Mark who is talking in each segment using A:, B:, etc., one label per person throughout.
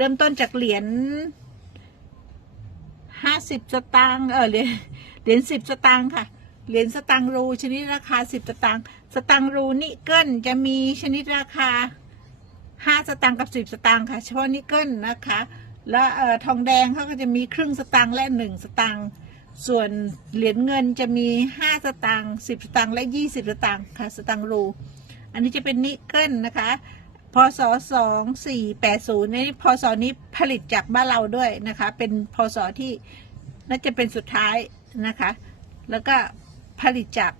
A: เริ่มต้นจากเหรียญห้าสิบสตางค์เออเหรียญเหรียญสิบสตางค์ค่ะ เหรียญสตางค์รูชนิดราคาสิบสตางค์สตางค์รูนิกเกิลจะมีชนิดราคาห้าสตางค์กับสิบสตางค์ค่ะเฉพาะนิกเกิลนะคะ แล้วเอ่อทองแดงเขาก็จะมีครึ่งสตางค์และหนึ่งสตางค์ส่วนเหรียญเงินจะมีห้าสตางค์สิบสตางค์และยี่สิบสตางค์ค่ะสตางค์รู อันนี้จะเป็นนิกเกิลนะคะ พศสองสี่แปดศูนย์นี่พศนี้ผลิตจากบ้านเราด้วยนะคะ เป็นพศที่น่าจะเป็นสุดท้ายนะคะ แล้วก็ผลิตจาก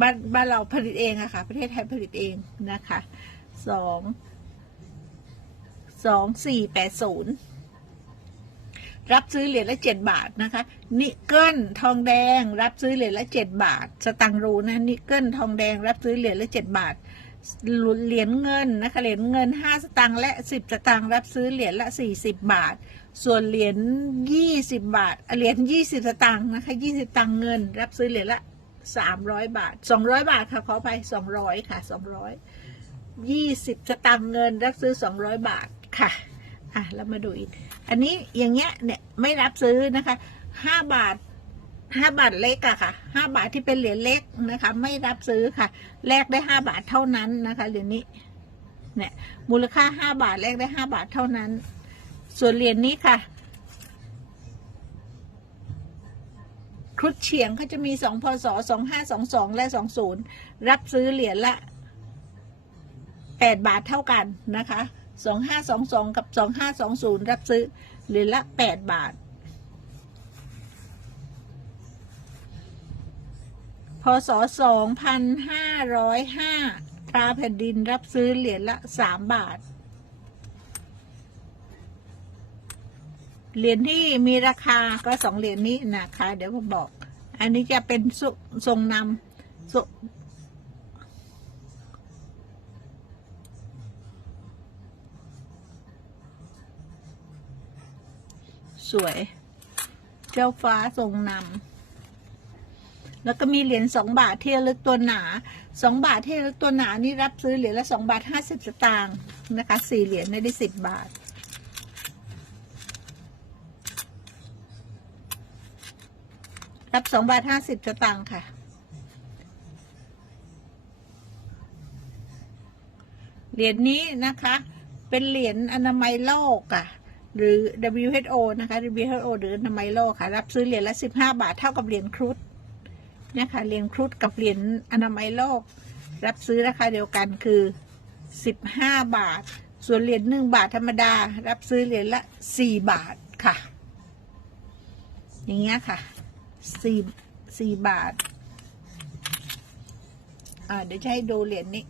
A: บ้านบ้านเราผลิตเองอะค่ะ ประเทศไทยผลิตเองนะคะสองสองสี่แปดศูนย์รับซื้อเหรียญละเจ็ดบาทนะคะ นิกเกิลทองแดง รับซื้อเหรียญละเจ็ดบาท สตังรูนะนิกเกิลทองแดง รับซื้อเหรียญละเจ็ดบาท เหรียญเงินนะคะเหรียญเงินห้าสตางค์และสิบสตางค์รับซื้อเหรียญละสี่สิบบาท ส่วนเหรียญยี่สิบบาทเหรียญยี่สิบสตางค์นะคะยี่สิบตังค์เงิน รับซื้อเหรียญละสามร้อยบาทสองร้อยบาทค่ะขอไปสองร้อยค่ะสองร้อยยี่สิบสตางค์เงิน รับซื้อสองร้อยบาทค่ะอะแล้วมาดูอีก อันนี้อย่างเงี้ยเนี่ยไม่รับซื้อนะคะห้าบาท ห้าบาทเล็กอะค่ะห้าบาทที่เป็นเหรียญเล็กนะคะ ไม่รับซื้อค่ะ แลกได้ห้าบาทเท่านั้นนะคะเหรียญนี้ เนี่ย มูลค่าห้าบาทแลกได้ห้าบาทเท่านั้น ส่วนเหรียญนี้ค่ะครุฑเฉียงเขาจะมีสองพศสองห้าสองสองและสองศูนย์รับซื้อเหรียญละแปดบาทเท่ากันนะคะสองห้าสองสองกับสองห้าสองศูนย์รับซื้อเหรียญละแปดบาท พศสองพันห้าร้อยห้าตราแผ่นดินรับซื้อเหรียญละสามบาท เหรียญที่มีราคาก็สองเหรียญนี้นะคะ เดี๋ยวผมบอก อันนี้จะเป็นสุทรงนำสวย เจ้าฟ้าทรงนำ แล้วก็มีเหรียญสองบาทที่ระลึกตัวหนาสองบาทที่ระลึกตัวหนานี่รับซื้อเหรียญละสองบาทห้าสิบสตางค์นะคะสี่เหรียญได้สิบบาทรับสองบาทห้าสิบสตางค์ค่ะ เหรียญนี้นะคะ เป็นเหรียญอนามัยโลกอะหรือ WHO นะคะ WHO หรืออนามัยโลกค่ะ รับซื้อเหรียญละสิบห้าบาทเท่ากับเหรียญครุฑ เนี่ยค่ะเหรียญครุฑกับเหรียญอนามัยโลก รับซื้อราคาเดียวกันคือสิบห้าบาท ส่วนเหรียญหนึ่งบาทธรรมดา รับซื้อเหรียญละสี่บาทค่ะ อย่างเงี้ยค่ะสี่สี่บาท อ่าเดี๋ยวจะให้ดูเหรียญนี้